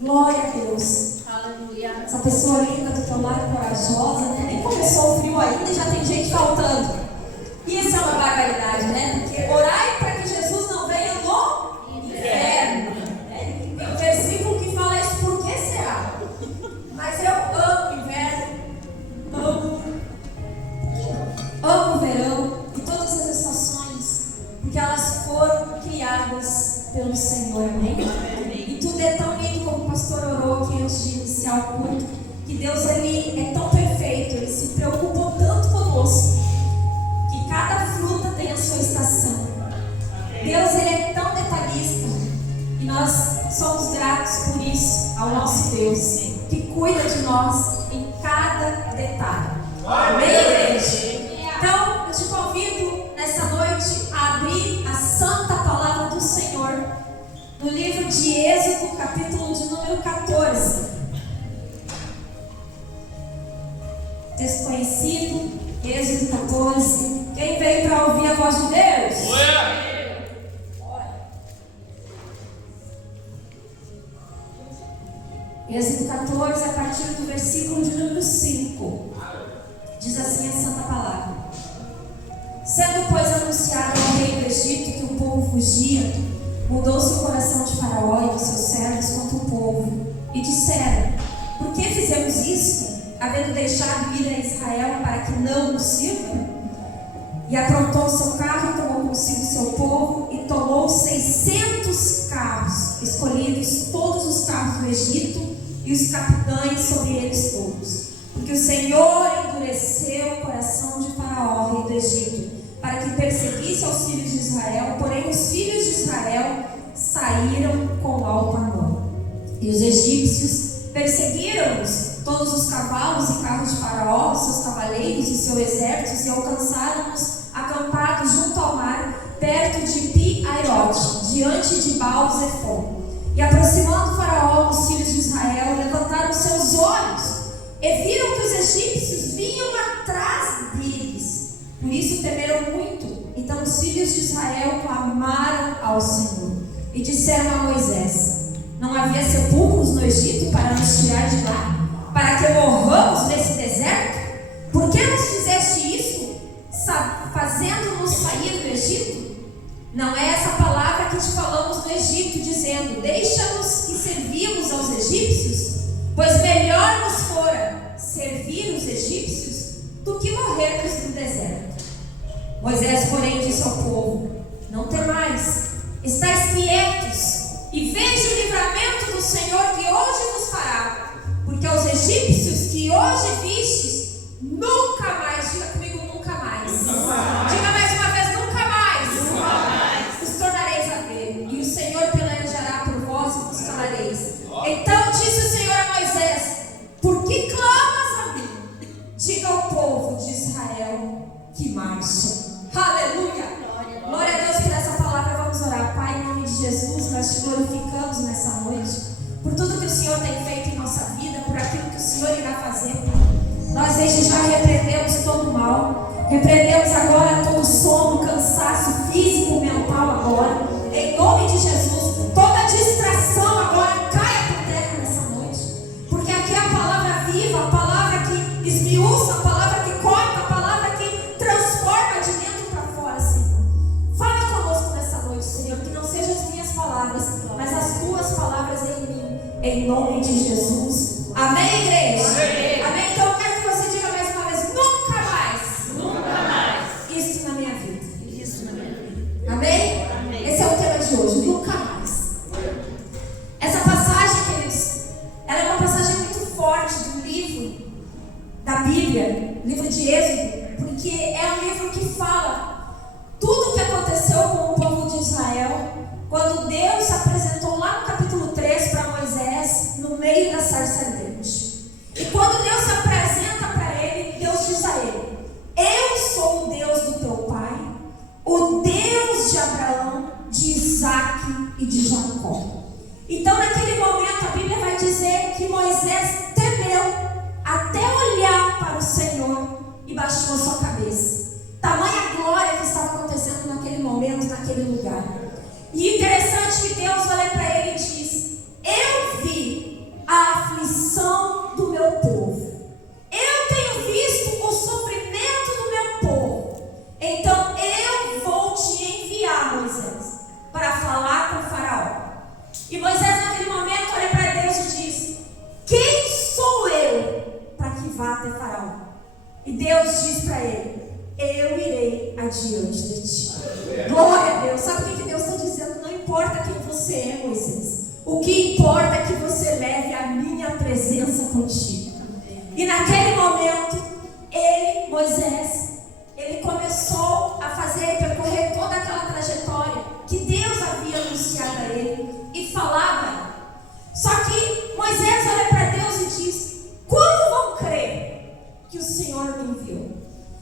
Glória a Deus. Aleluia. Essa pessoa linda do teu lado, corajosa, né? Nem começou o frio ainda e já tem gente faltando. Isso é uma barbaridade, né? Porque orai para que Jesus não venha no inferno. Tem um versículo que fala isso, por que será? Mas eu amo o inverno, amo o verão e todas as estações, porque elas foram criadas pelo Senhor, amém? E tudo é tão lindo como o pastor orou aqui antes de iniciar o culto, que Deus ele é tão perfeito, ele se preocupa tanto conosco, que cada fruta tem a sua estação. Deus ele é tão detalhista e nós somos gratos por isso ao nosso Deus, que cuida de nós em cada detalhe. Amém, igreja? Então, eu te convido nessa noite a abrir a santa palavra do Senhor no livro de Êxodo, capítulo de número 14. Texto conhecido, Êxodo Êxodo 14, a partir do versículo de número 5. Diz assim a santa palavra: Sendo, pois, anunciado ao rei do Egito que o povo fugia, mudou-se o coração de Faraó e dos seus servos contra o povo, e disseram: Por que fizemos isso, havendo deixado ir a Israel para que não nos sirva? E aprontou seu carro e tomou consigo seu povo, e tomou 600 carros escolhidos, todos os carros do Egito, e os capitães sobre eles todos. Porque o Senhor endureceu o coração de Faraó, rei do Egito, para que perseguisse aos filhos de Israel. Porém os filhos de Israel saíram com alta mão. E os egípcios perseguiram-nos, todos os cavalos e carros de Faraó, seus cavaleiros e seus exércitos, e alcançaram-nos acampados junto ao mar, perto de Pi-Aiote, diante de Baal-Zephon. E aproximando Faraó, os filhos de Israel levantaram seus olhos e viram que os egípcios vinham atrás deles. Por isso temeram muito. Então os filhos de Israel clamaram ao Senhor e disseram a Moisés: Não havia sepulcros no Egito para nos tirar de lá, para que morramos nesse deserto? Por que nos fizeste isso, fazendo-nos sair do Egito? Não é essa palavra que te falamos no Egito, dizendo: Deixa-nos e servimos aos egípcios? Pois melhor nos fora servir os egípcios do que morrermos no deserto. Moisés, porém, disse ao povo: Não temais, estais quietos, e veja o livramento do Senhor que hoje vos fará. Porque aos egípcios que hoje vistes, nunca mais, diga comigo, nunca mais. Diga mais uma vez, nunca mais. Os tornareis a ver, e o Senhor pelejará por vós e vos calareis. Então disse o Senhor a Moisés: Por que clamas a mim? Diga ao povo de Israel que marche. Aleluia! Glória a Deus por essa palavra. Vamos orar. Pai, em nome de Jesus, nós te glorificamos nessa noite por tudo que o Senhor tem feito em nossa vida, por aquilo que o Senhor irá fazer. Nós desde já repreendemos todo o mal, repreendemos agora todo sono, cansaço físico, mental agora, em nome de Jesus. Toda distração agora caia por terra nessa noite, porque aqui é a palavra viva, a palavra que esmiuça, a palavra que corta, a palavra que transforma de dentro para fora, Senhor. Fala conosco nessa noite, Senhor, que não sejam as minhas palavras, mas as tuas palavras em mim, em nome de Jesus. Amém, igreja? Amém. Amém. Então eu quero que você diga mais uma vez: nunca mais. Nunca mais. Isso na minha vida. Isso na minha vida. Amém? Amém. Esse é o tema de hoje. Nunca mais. Essa passagem, queridos, ela é uma passagem muito forte do livro da Bíblia, livro de Êxodo, porque é um livro que fala tudo o que aconteceu com o povo de Israel quando Deus se apresentou lá no capítulo 3 para Moisés, no meio da sarça ardente. E quando Deus se apresenta para ele, Deus diz a ele: Eu sou o Deus do teu pai, o Deus de Abraão, de Isaque e de Jacó. Então naquele momento a Bíblia vai dizer que Moisés temeu até olhar para o Senhor e baixou a sua cabeça. Tamanha glória que estava acontecendo naquele momento, naquele lugar. E interessante que Deus olha para ele e diz: Eu vi a aflição do meu povo, eu tenho visto o sofrimento do meu povo, então eu vou te enviar, Moisés, para falar com o Faraó. E Moisés naquele momento olha para Deus e diz: Quem sou eu para que vá até Faraó? E Deus diz para ele: Eu irei adiante de ti. Glória a Deus. Sabe o que Deus está dizendo? Não importa quem você é, Moisés, o que importa é que você leve a minha presença contigo. E naquele momento Moisés, ele começou a percorrer toda aquela trajetória que Deus havia anunciado a ele e falava. Só que Moisés olha para Deus e diz: Como vão crer que o Senhor me enviou?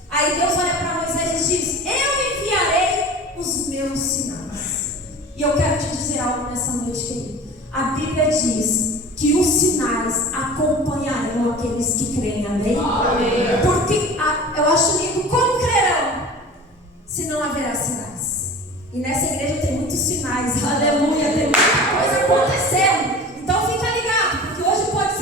Aí Deus olha para Moisés e diz: Eu enviarei os meus sinais. E eu quero te dizer algo nessa noite, querido. A Bíblia diz que os sinais acompanharão aqueles que creem. Amém? Amém. Porque eu acho lindo: como crerão se não haverá sinais? E nessa igreja tem muitos sinais. Aleluia, tem muita coisa acontecendo. Então fica ligado, porque hoje pode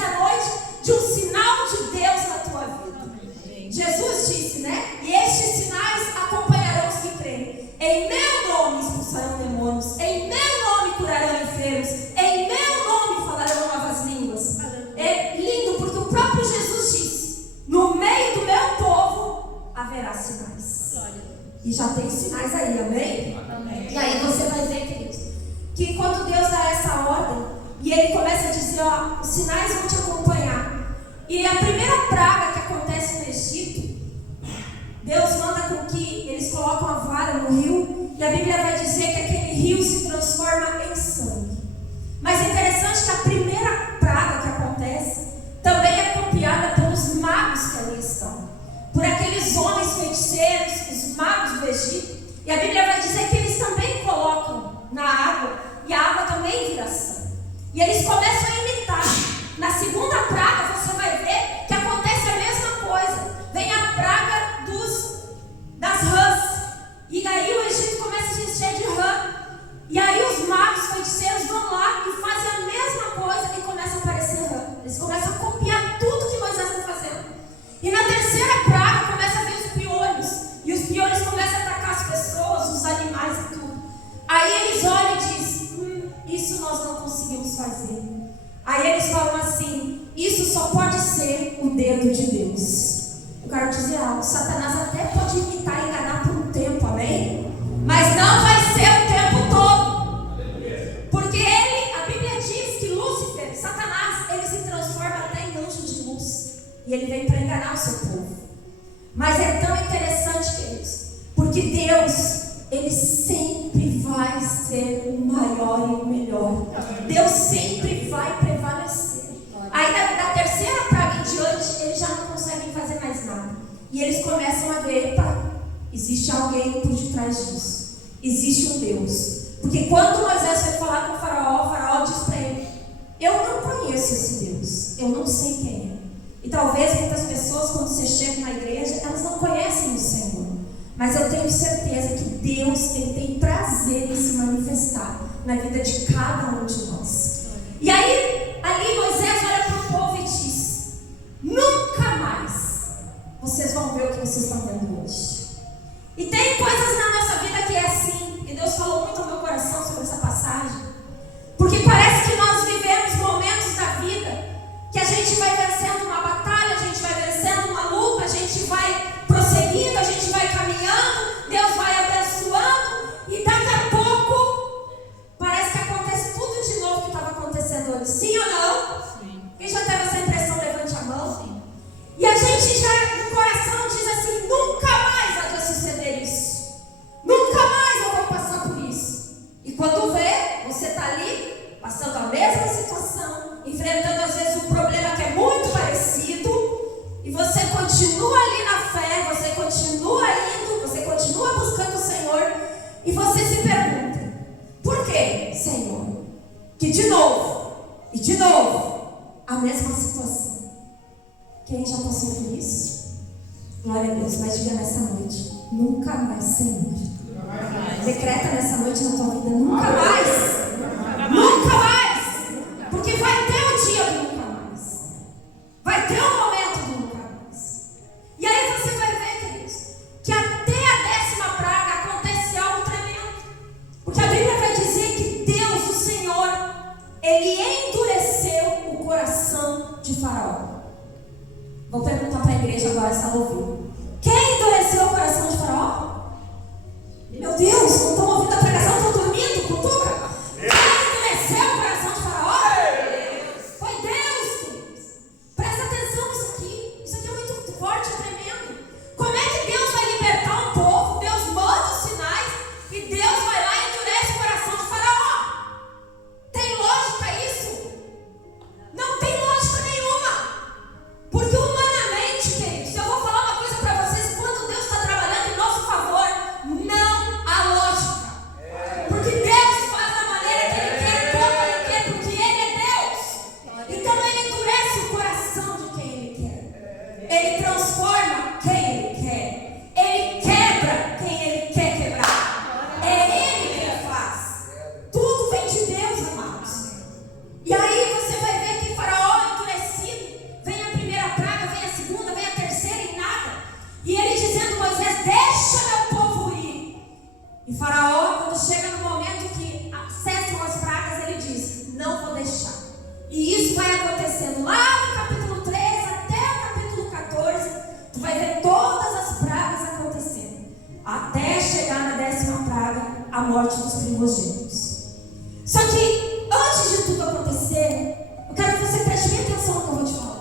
sinais. E já tem sinais aí, amém? Amém. E aí você vai ver, queridos, que quando Deus dá essa ordem, e Ele começa a dizer, ó, os sinais vão te acompanhar. E a primeira praga que acontece no Egito, Deus manda com que eles colocam a vara no rio, e a Bíblia vai dizer que aquele rio se transforma em sangue. Mas é interessante que a primeira praga que acontece também é copiada pelos magos que ali estão, por aqueles homens feiticeiros, os magos do Egito. E a Bíblia vai dizer que eles também colocam na água, e a água também vira sangue. E eles começam a imitar. Na segunda praga você vai ver que acontece a mesma coisa. Vem a praga das rãs. E aí o Egito começa a se encher de rã. E aí os magos feiticeiros vão lá e fazem a mesma coisa e começa a aparecer rã. Eles começam a copiar tudo que Moisés está fazendo. E na terceira praga começa a vir os piolhos. E os piolhos começam a atacar as pessoas, os animais e tudo. Aí eles olham e dizem, isso nós não conseguimos fazer. Aí eles falam assim, isso só pode ser o dedo de Deus. Eu quero dizer algo, Satanás até pode imitar e enganar por um tempo, amém? Mas não vai ser o tempo todo. Porque a Bíblia diz que Lúcifer, Satanás, ele se transforma até em anjo de luz. E ele vem para enganar o seu povo. Mas é tão interessante, queridos, porque Deus, Ele sempre vai ser o maior e o melhor. Deus sempre vai prevalecer. Aí da terceira praga em diante, eles já não conseguem fazer mais nada. E eles começam a ver, epa, existe alguém por detrás disso. Existe um Deus. Porque quando Moisés foi falar com o faraó diz para ele, eu não conheço esse Deus, eu não sei quem é. E talvez muitas pessoas, quando você chega na igreja, elas não conhecem o Senhor. Mas eu tenho certeza que Deus, Ele tem prazer em se manifestar na vida de cada um de nós. E aí, ali Moisés olha para o povo e diz, nunca mais vocês vão ver o que vocês estão vendo hoje. E tem coisas na nossa vida que é assim, e Deus falou muito ao meu coração sobre essa passagem, porque parece que nós vivemos momentos da vida que a gente vai vencendo uma batalha, a gente vai vencendo uma luta, a gente vai prosseguindo, a gente vai caminhando, Deus vai abençoando, e daqui a pouco parece que acontece tudo de novo que estava acontecendo antes. Sim ou não? Sim. Quem já teve essa impressão, levante a mão. Sim. E a gente já no coração diz assim, nunca mais vai suceder isso, nunca mais eu vou passar por isso. E quando vê, você está ali passando a mesma situação, enfrentando às vezes um problema que é muito parecido, e você continua ali na fé, você continua indo, você continua buscando o Senhor, e você se pergunta, por que, Senhor, que de novo, e de novo, a mesma situação? Quem já passou por isso? Glória a Deus, mas diga nessa noite, nunca mais, Senhor. Decreta nessa noite na tua vida, nunca mais, nunca mais, porque vai ter o dia do nunca mais, vai ter o momento do nunca mais. E aí você vai ver, queridos, que até a 10ª praga acontece algo tremendo, porque a Bíblia vai dizer que Deus, o Senhor, Ele endureceu o coração de Faraó. Vou perguntar para a igreja agora se ela ouviu. Quem endureceu o coração de Faraó? Meu Deus, não estão ouvindo a pregação, estão dormindo, cultura? morte dos primogênitos. Só que antes de tudo acontecer, eu quero que você preste bem atenção no que eu vou te falar.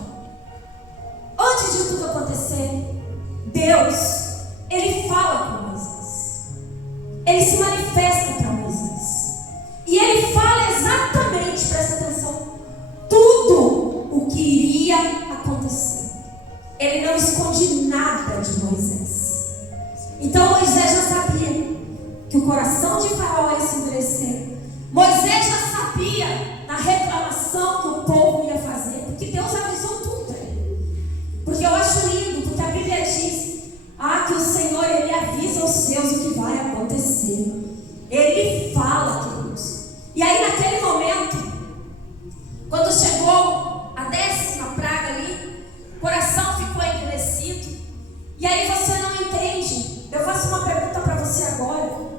Antes de tudo acontecer, Deus, Ele fala com Moisés. Ele se manifesta para Moisés. E Ele fala exatamente, presta atenção, tudo o que iria acontecer. Ele não esconde nada de Moisés. Então Moisés já sabia que o coração de Faraó ia se endurecer. Moisés já sabia da reclamação que o povo ia fazer, porque Deus avisou tudo para ele. Porque eu acho lindo, porque a Bíblia diz que o Senhor, Ele avisa os seus o que vai acontecer. Ele fala, queridos. E aí naquele momento, quando chegou a 10ª praga ali, o coração ficou endurecido. E aí você não entende. Eu faço uma pergunta para você agora.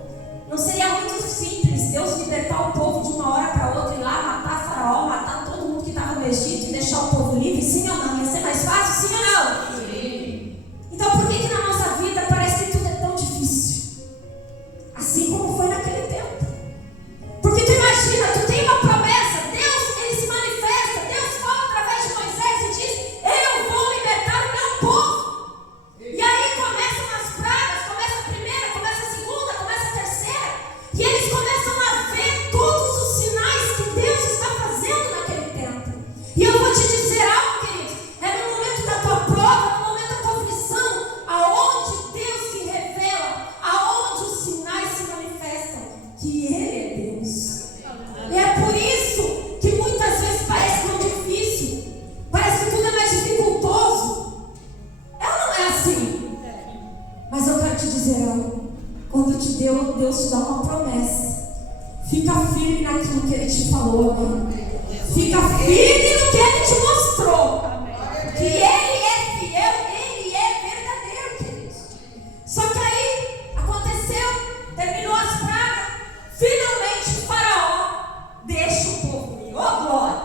Não seria muito simples Deus libertar o povo de uma hora para outra, ir lá matar Faraó, matar todo mundo que estava no Egito e deixar o povo livre? Sim ou não? Ia ser mais fácil? Sim ou não? Sim. Então por que na nossa vida parece que tudo é tão difícil? Assim como foi naquele tempo. Porque tu imagina, tu tem uma promessa, Deus, Ele se manifesta, Deus fala através de Moisés e diz: eu vou libertar o meu povo. E aí começam as pragas, começa a primeira, começa a segunda, começa a terceira, e eles começam a ver todos os sinais que Deus está fazendo naquele tempo. E eu vou te dizer algo, queridos, é no momento da tua prova, no momento da tua aflição, aonde Deus se revela, aonde os sinais se manifestam, que Ele é Deus. E é por isso que muitas vezes parece tão difícil, parece que tudo é mais dificultoso. É ou não é assim? Mas eu quero te dizer algo. Quando Deus te dá uma promessa, fica firme naquilo que Ele te falou, amém? Fica firme no que Ele te mostrou. Que Ele é fiel, Ele é verdadeiro, queridos. Só que aí aconteceu, terminou as pragas, finalmente Faraó deixa o povo ir. Oh, glória!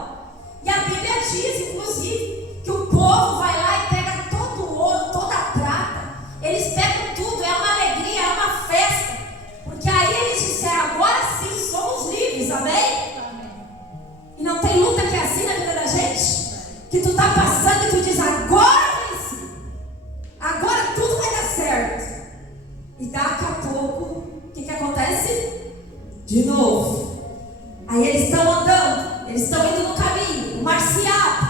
E a Bíblia diz, inclusive, que o povo vai lá e pega todo o ouro, toda a prata. Eles pegam tudo, é uma alegria, é uma festa. Porque aí eles disseram: agora sim somos livres, amém? E não tem luta que é assim na vida da gente? Que tu tá passando e tu diz: agora venci, agora tudo vai dar certo. E daqui a pouco, o que acontece? De novo. Aí eles estão andando, eles estão indo no caminho, o mar se abre,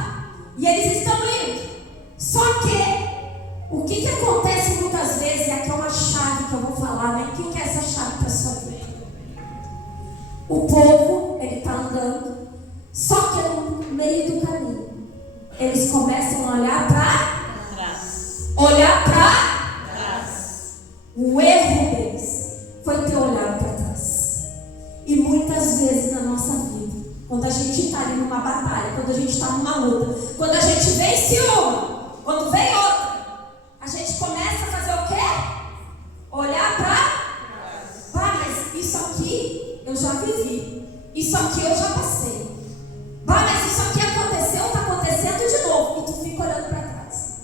e eles estão indo. Só que, o que acontece muitas vezes, e aqui é uma chave que eu vou falar, né? O que é essa chave para a sua vida? O povo, ele está andando, só que no meio do caminho, eles começam a olhar para trás. Olhar para trás. O erro deles foi ter olhado para trás. E muitas vezes na nossa vida, quando a gente está ali numa batalha, quando a gente está numa luta, quando a gente vence uma, quando vem outra, a gente começa a fazer o quê? Olhar para trás. Mas isso aqui eu já vivi. Isso aqui eu já passei. Mas isso aqui aconteceu, está acontecendo de novo. E tu fica olhando para trás.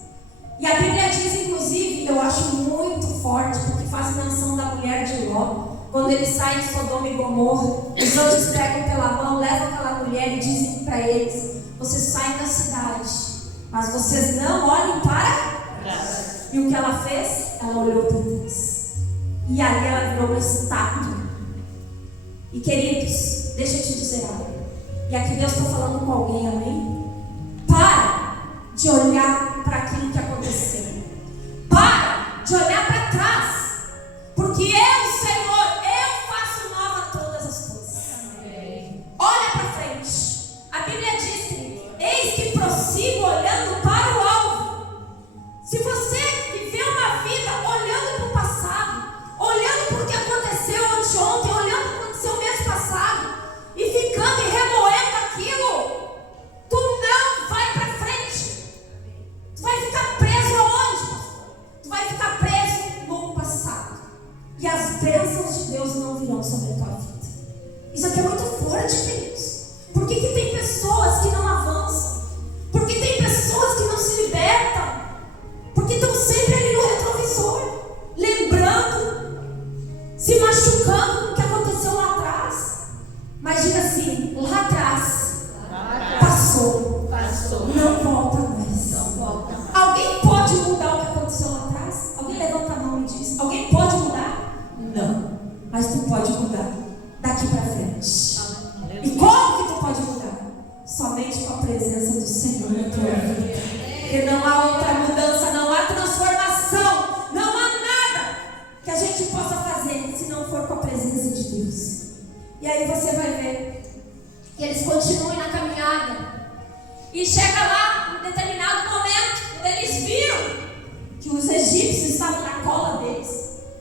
E a Bíblia diz, inclusive, eu acho muito forte, porque faz menção da mulher de Ló. Quando eles saem de Sodoma e Gomorra, os anjos pegam pela mão, levam aquela mulher e dizem para eles: vocês saem da cidade, mas vocês não olhem para trás. E o que ela fez? Ela olhou para trás. E ali ela virou uma estátua. E queridos, deixa eu te dizer algo. E aqui Deus está falando com alguém, amém? Para de olhar para aquilo que aconteceu. Para de olhar para trás. Porque eu, Senhor, eu faço nova todas as coisas. Olha para frente. A Bíblia diz que eis que prossigo olhando para o alvo. Se você viveu uma vida olhando para o passado, olhando para o que aconteceu anteontem, olhando para o que aconteceu mês passado, e ficando e remoendo aquilo, tu não vai para frente. Tu vai ficar preso aonde, pastor? Tu vai ficar preso no passado. E as bênçãos de Deus não virão sobre a tua vida. Isso aqui é muito forte, queridos. Por que tem pessoas que não avançam? Por que tem pessoas que não se libertam? Porque estão sempre ali no retrovisor, lembrando, se machucando com o que aconteceu pode mudar daqui para frente. E como que tu pode mudar? Somente com a presença do Senhor na tua vida. Porque não há outra mudança, não há transformação, não há nada que a gente possa fazer se não for com a presença de Deus. E aí você vai ver que eles continuam na caminhada. E chega lá, em determinado momento, eles viram que os egípcios estavam na cola deles.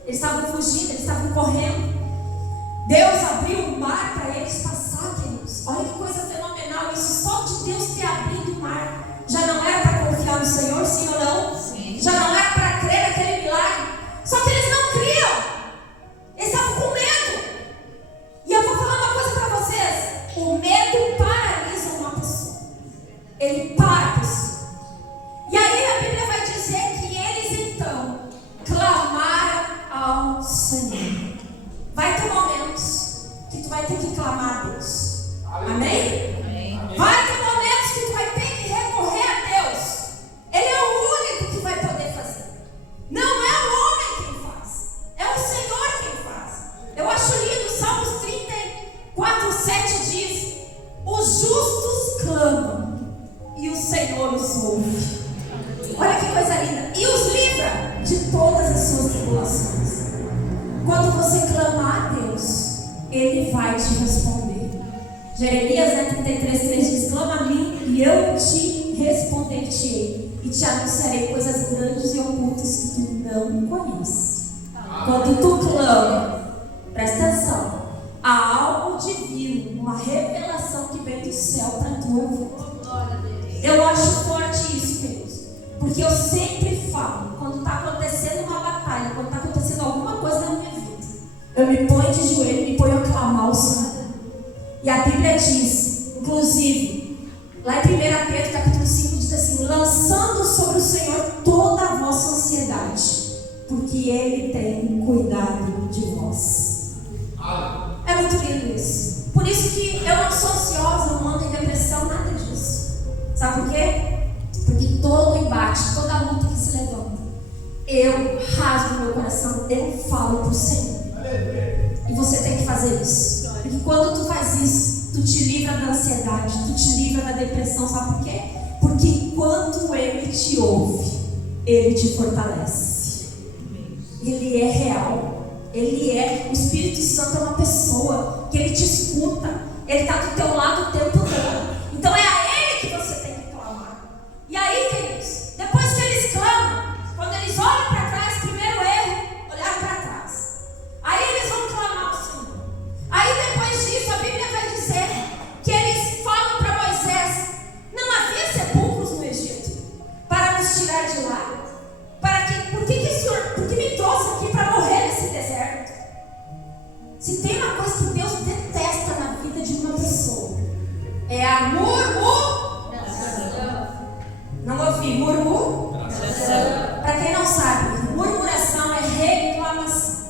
Eles estavam fugindo, eles estavam correndo. Deus abriu o mar para eles passar, queridos. Olha que coisa fenomenal isso. Só de Deus ter abrido o mar. Já não era para confiar no Senhor, sim ou não? Sim. Já não era para crer naquele milagre. Só que eles não criam. Eles estavam com medo. E eu vou falar uma coisa para vocês. O medo paralisa uma pessoa. Ele para a pessoa. E aí a Bíblia vai dizer que eles então clamaram ao Senhor. Vai ter momentos que tu vai ter que clamar a Deus. Amém? Amém. Vai ter momentos que tu vai ter que recorrer a Deus. Ele é o único que vai poder fazer. Não é o homem quem faz. É o Senhor quem faz. Eu acho lindo, Salmos 34:7 diz: os justos clamam e o Senhor os ouve. Olha que coisa linda. E os livra de todas as suas tribulações. Quando você clamar a Deus, Ele vai te responder. Jeremias 33:3 diz: clama a mim e eu te responder-te-ei, e te anunciarei coisas grandes e ocultas que tu não conheces. Quando tu clama, presta atenção, há algo divino, uma revelação que vem do céu para a tua vida. Eu acho forte isso, queridos, porque eu sempre falo, quando está acontecendo uma batalha, quando está acontecendo alguma coisa na minha vida, eu me ponho de joelho, me ponho a clamar ao Senhor. E a Bíblia diz, inclusive, lá em 1 Pedro capítulo 5 diz assim: lançando sobre o Senhor toda a vossa ansiedade, porque Ele tem cuidado de vós. É muito lindo isso. Por isso que eu não sou ansiosa, não ando em depressão, nada disso. Sabe por quê? Porque todo embate, toda luta que se levanta, eu rasgo meu coração, eu falo para o Senhor. E você tem que fazer isso. Porque quando tu faz isso, tu te livra da ansiedade, tu te livra da depressão. Sabe por quê? Porque enquanto Ele te ouve, Ele te fortalece. Ele é real. Ele é. O Espírito Santo é uma pessoa que Ele te escuta. Ele está do teu lado o tempo todo. Então é a Ele que você tem que clamar. E aí, queridos, depois que eles clamam, quando eles olham para trás, primeiro erro, olhar para trás. Aí eles vão clamar ao Senhor. Aí depois disso, a Bíblia vai dizer que eles falam para Moisés: não havia sepulcros no Egito para nos tirar de lá? Por que o Senhor me trouxe aqui para morrer nesse deserto? Se tem uma coisa que Deus detesta na vida de uma pessoa, é a murmuração. Não ouvi, murmuração. Para quem não sabe, murmuração é reclamação.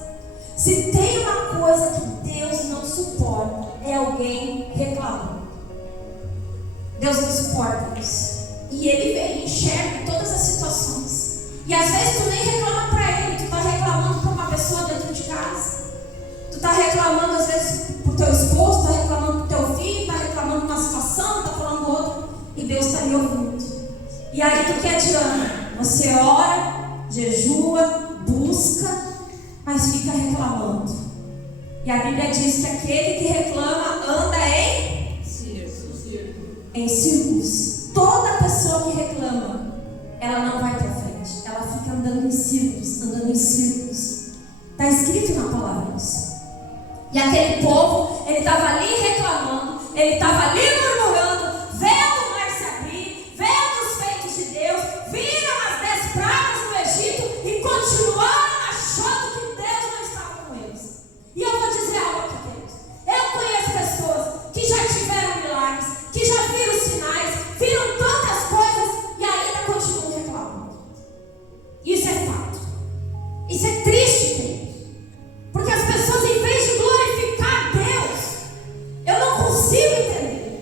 Se tem uma coisa que Deus não suporta, é alguém reclamando. Deus não suporta isso. E Ele vem e enxerga todas as situações. E às vezes tu nem reclama para Ele, tu está reclamando para uma pessoa dentro de casa. Tu está reclamando às vezes para o teu esposo, tu está reclamando para o teu filho, está reclamando uma situação, está falando outra. E Deus está lhe ouvindo. E aí do que adianta? Você ora, jejua, busca, mas fica reclamando. E a Bíblia diz que aquele que reclama anda em círculos. Toda pessoa que reclama, ela não vai para frente. Ela fica andando em círculos, Está escrito na palavra isso. E aquele povo, ele estava ali reclamando, ele estava ali murmurando, vendo o mar se abrir, vendo os feitos de Deus, viram as 10 pragas no Egito e continuaram achando que Deus não estava com eles. E eu vou dizer algo aqui, queridos. Eu conheço pessoas que já tiveram milagres, que já viram sinais, viram tantas coisas e ainda continuam reclamando. Isso é fato. Isso é triste, queridos. Porque as pessoas, em vez de glorificar Deus, eu não consigo entender.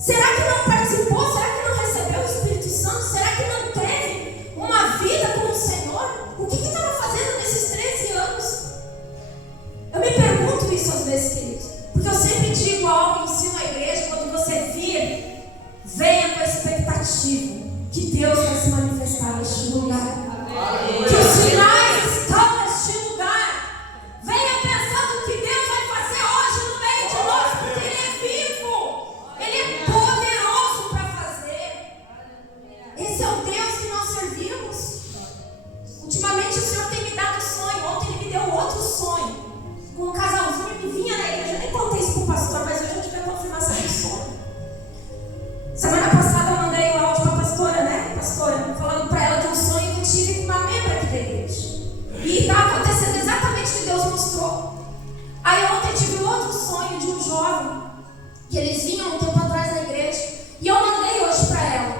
Será que não participou? Será que não recebeu o Espírito Santo? Será que não teve uma vida com o Senhor? O que estava fazendo nesses 13 anos? Eu me pergunto isso às vezes, queridos. Porque eu sempre digo algo, ensino à igreja, quando você vir, venha com a expectativa que Deus vai se manifestar neste lugar. Que os sinais estão neste lugar. Venha pensando que Deus vai fazer hoje no meio de nós, porque Ele é vivo. Ele é poderoso para fazer. Esse é o Deus que nós servimos. Ultimamente o Senhor tem me dado sonho. Ontem Ele me deu outro sonho. Com um casalzinho que vinha na igreja. Eu nem contei isso para o pastor, mas hoje eu tive a confirmação do sonho. Semana passada eu mandei o áudio para a pastora, né? Pastora, falando para ela de um sonho que eu tive com uma membro aqui da igreja. E está acontecendo exatamente o que Deus mostrou. Aí ontem eu tive um outro sonho de um jovem, que eles vinham um tempo atrás na igreja. E eu mandei hoje para ela,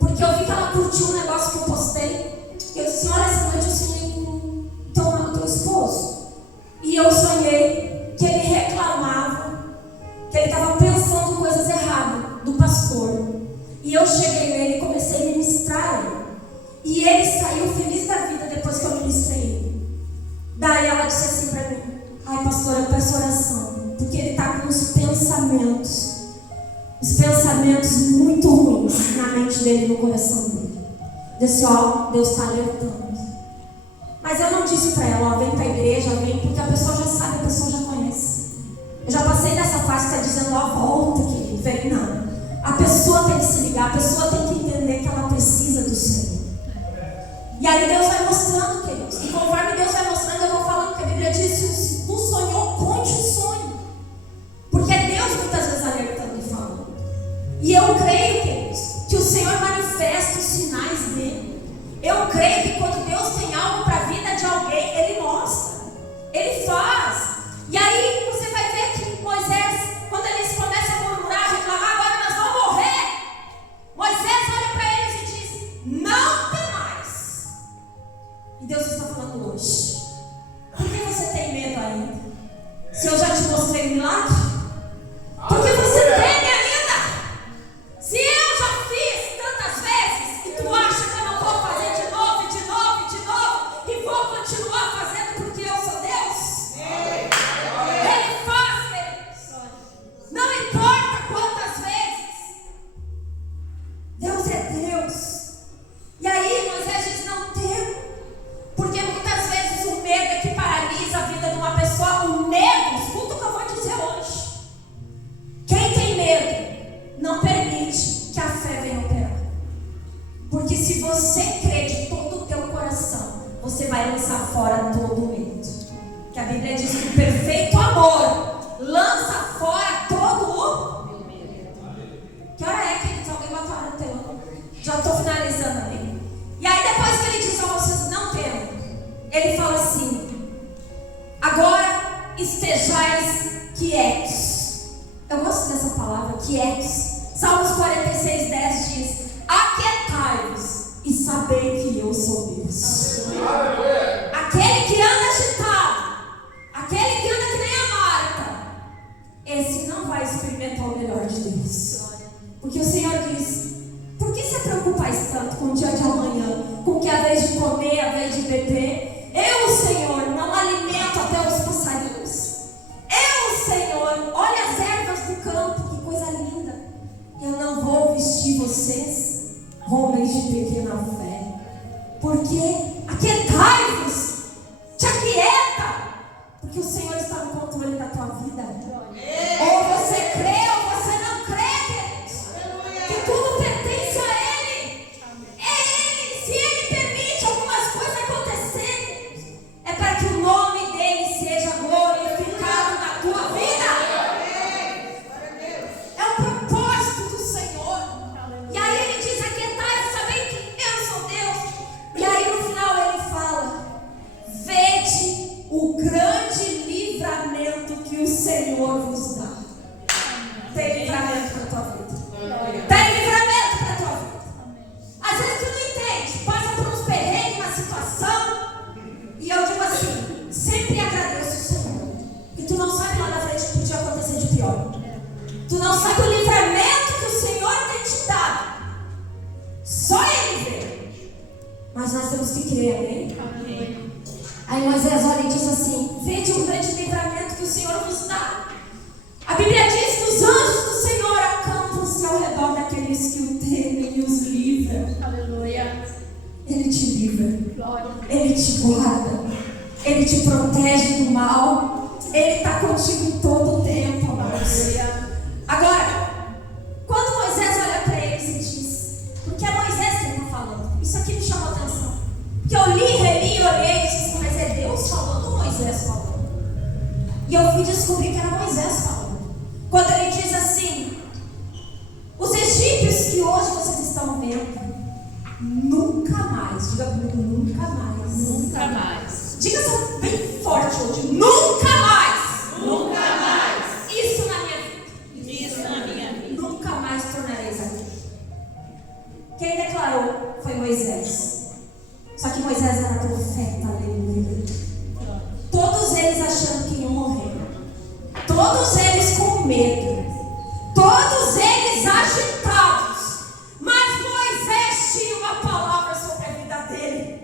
porque eu vi que ela curtiu um negócio que eu postei. E eu disse, olha, essa noite eu sonhei com teu esposo. E eu sonhei que ele reclamava, que ele estava pensando coisas erradas do pastor. E eu cheguei nele e comecei a ministrar ele. E ele saiu feliz da vida depois que eu ministrei ele. Daí ela disse assim para mim, ai pastor, eu peço oração, porque ele está com os pensamentos muito ruins na mente dele e no coração dele. Eu disse, ó, Deus está alertando. Mas eu não disse para ela, ó, vem para a igreja, vem, porque a pessoa já sabe, a pessoa já conhece. Eu já passei dessa fase que está dizendo, ó, volta, querido, vem, não. A pessoa tem que se ligar, a pessoa tem que entender que ela precisa do Senhor. E aí Deus vai mostrando, queridos. E conforme Deus vai mostrando, eu vou falando que a Bíblia diz, se tu sonhou, conte o sonho. Porque é Deus muitas vezes alertando e falando. E eu creio, queridos, que o Senhor manifesta os sinais dele. Eu creio que quando Deus tem algo para a vida de alguém, Ele mostra, Ele faz. E aí você vai ver que Moisés, quando eles começam a murmurar, reclamar, agora nós vamos morrer. Moisés olha para eles e diz, não temais. E Deus está falando hoje, por que você tem medo ainda? Se eu já te mostrei o milagre, por que você teme ainda? Se eu já fiz tantas vezes, e tu acha que eu não vou fazer de novo, e vou continuar fazendo porque eu sou Deus? Ele faz, queridos. Não importa quantas vezes. Deus é Deus. E aí Moisés diz, não temo. Porque muitas vezes o medo é que paralisa a vida de uma pessoa. O medo, escuta o que eu vou dizer hoje. Quem tem medo não permite que a fé venha operar. Porque se você crê de todo o teu coração, você vai lançar fora todo o medo. Que a Bíblia diz que o perfeito amor lança fora todo o medo. Que hora é, queridos? Alguém botou a hora no telão? Já estou finalizando ali. E aí depois que ele diz, ó, vocês não temam, ele fala assim, agora estejais quietos. Eu gosto dessa palavra, quietos. Salmos 46:10 diz, aquietai-vos e sabei que eu sou Deus. Aquele que anda agitado, aquele que anda que nem a Marta, esse não vai experimentar o melhor de Deus. Porque o Senhor diz, por que se preocupais tanto com o dia de amanhã, com que a vez de comer, a vez de beber? Eu, Senhor, não alimento até os passarinhos. Eu, Senhor, olha as ervas do campo, que coisa linda. Eu não vou vestir vocês, homens de pequena fé. Porque aquietai-vos, te aquieta, porque o Senhor está no controle da tua vida. Ou você crê ou você não crê, queridos. Que tudo pertence a Ele. É Ele. Se Ele permite algumas coisas acontecerem, é para que o nome dEle seja glorificado na tua vida. É o propósito do Senhor. E aí Ele diz, aquietai-vos, sabem que eu sou Deus. E aí no final que creem, amém? Aí Moisés olha e diz assim: vede o grande livramento que o Senhor vos dá. A Bíblia diz que os anjos do Senhor acampam-se ao redor daqueles que o temem e os livra. Aleluia. Ele te livra, Glória. Ele te guarda, Ele te protege do mal, Ele está contigo em todo o tempo, amados. Agora, quando Moisés olha para eles e diz, porque é Moisés que ele está falando, isso aqui me chamou a atenção, porque eu li, reli, olhei e disse, mas é Deus falando ou Moisés falando? E eu fui descobrir que era Moisés falando, quando ele diz assim: os egípcios que hoje vocês estão vendo, nunca mais, diga comigo, nunca mais. Nunca mais. Diga só bem forte hoje, nunca mais. Nunca mais. Isso na minha vida. Isso na minha vida. Nunca mais tornareis aqui. Quem declarou foi Moisés. Só que Moisés era profeta, aleluia. Todos eles achando que iam morrer. Todos eles com medo. Todos eles agitados. Mas Moisés tinha uma palavra sobre a vida dele.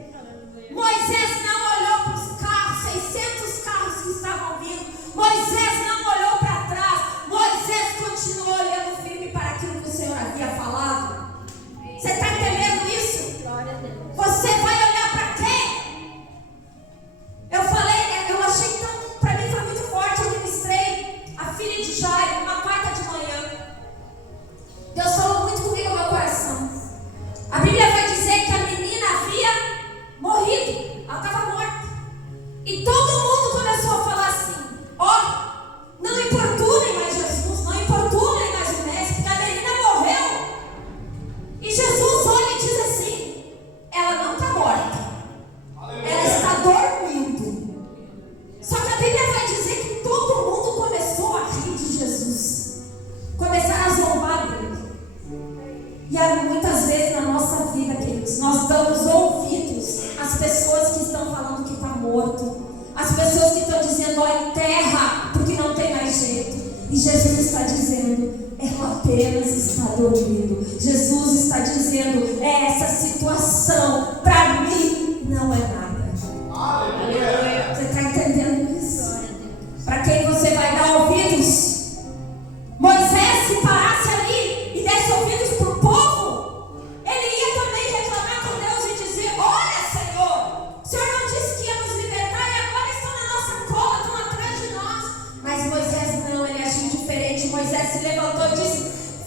Moisés não olhou para os carros, 600 carros que estavam vindo. Moisés não olhou para trás. Moisés continuou olhando firme para aquilo que o Senhor havia falado. Você está entendendo isso? Glória a Deus. Você vai olhar para quem? Eu falei, eu achei tão, para mim foi muito forte. Eu ministrei a filha de Jairo, uma quarta de manhã. Deus falou muito comigo no meu coração. A Bíblia vai dizer que a menina havia morrido, ela estava morta. E todo mundo começou a falar assim: ó, não importunem mais Jesus, não importunem mais o mestre, porque a menina morreu. E Jesus olha e diz assim: ela não está morta, ela está dormindo. Só que a Bíblia vai dizer que todo mundo começou a rir de Jesus, começaram a zombar dele. E aí, muitas vezes na nossa vida, queridos, nós damos ouvidos às pessoas que estão falando que está morto, às pessoas que estão dizendo, ó, enterra, porque não tem mais jeito. E Jesus está dizendo, ela apenas está dormindo. Jesus está dizendo, essa situação para mim não é nada. Aleluia. Você está entendendo isso? Para quem você vai dar ouvidos? Moisés, se parasse ali e desse ouvidos para o povo, ele ia também reclamar com Deus e dizer: olha, Senhor, o Senhor não disse que ia nos libertar e agora estão na nossa cola, estão atrás de nós. Mas Moisés não, ele agiu diferente. Moisés se levantou e disse: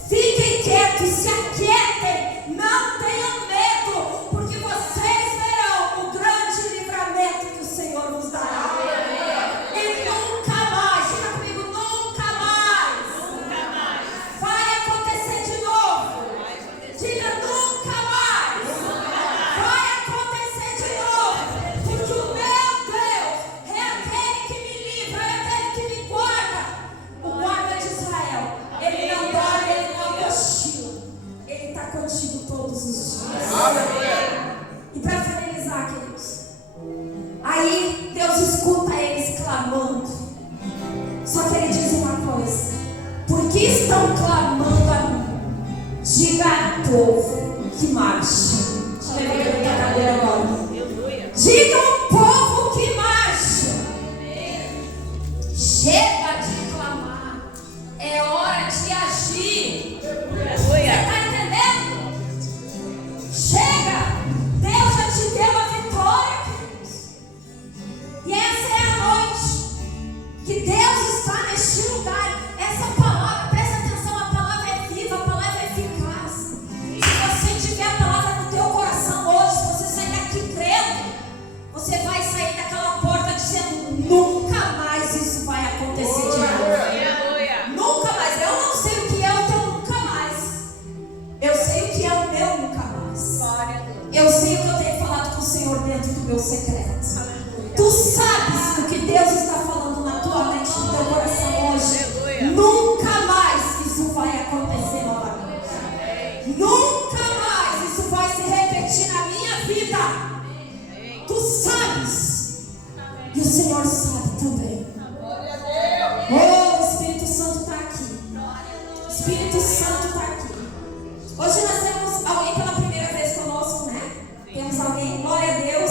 fiquem quietos, se aquietem, não tenham medo, porque vocês verão o grande livramento que o Senhor nos dará. E nunca mais, diga comigo, nunca mais. Nunca mais. Vai acontecer de novo. Diga nunca mais. Vai acontecer de novo. Porque o meu Deus é aquele que me livra, é aquele que me guarda. O guarda de Israel. Ele não dorme, ele não cochila. Ele está contigo todos os dias. E para finalizar, queridos, aí Deus escuta eles clamando. Só que ele diz uma coisa: por que estão clamando a mim? Diga ao povo que marche. Levanta a minha cadeira agora. Aleluia. Diga ao povo que marche. Chega de clamar. É hora de agir. Aleluia. Está entendendo? Chega. Deus já te deu a vitória, queridos. E essa é a noite que Deus está neste lugar. Essa palavra, presta atenção, a palavra é viva, a palavra é eficaz. Se você tiver a palavra no teu coração hoje, se você sair daqui crendo, você vai sair daquela porta dizendo: nunca mais isso vai acontecer de novo. Aleluia. Nunca mais. Eu não sei o que é o teu nunca mais. Eu sei o que é o meu nunca mais. Glória a Deus. Eu sei o que eu tenho falado com o Senhor dentro do meu secreto. Aleluia. Tu sabes o que Deus está falando na tua mente, no teu coração hoje. Aleluia. Nunca mais isso vai acontecer novamente. Nunca mais isso vai se repetir na minha vida. Tu sabes. E o Senhor sabe também. Oh, o Espírito Santo está aqui. O Espírito Santo está aqui. Hoje nós temos alguém pela primeira vez conosco, né? Temos alguém, glória a Deus.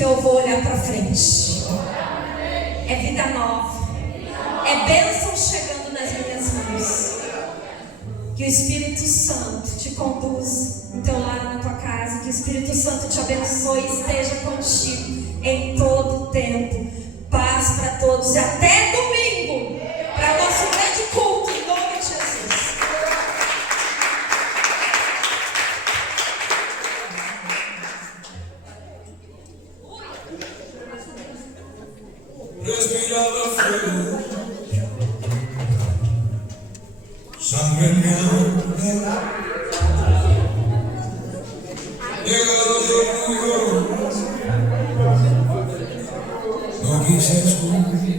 porque eu vou olhar para frente. É vida nova. É bênção chegando nas minhas mãos. Que o Espírito Santo te conduza no teu lar, na tua casa. Que o Espírito Santo te abençoe e esteja contigo em todo o tempo. Paz para todos e até domingo, para nosso grande culto, em nome de Jesus. Respiraba fuego, sangre real, llegado de orgullo, no quise esconder.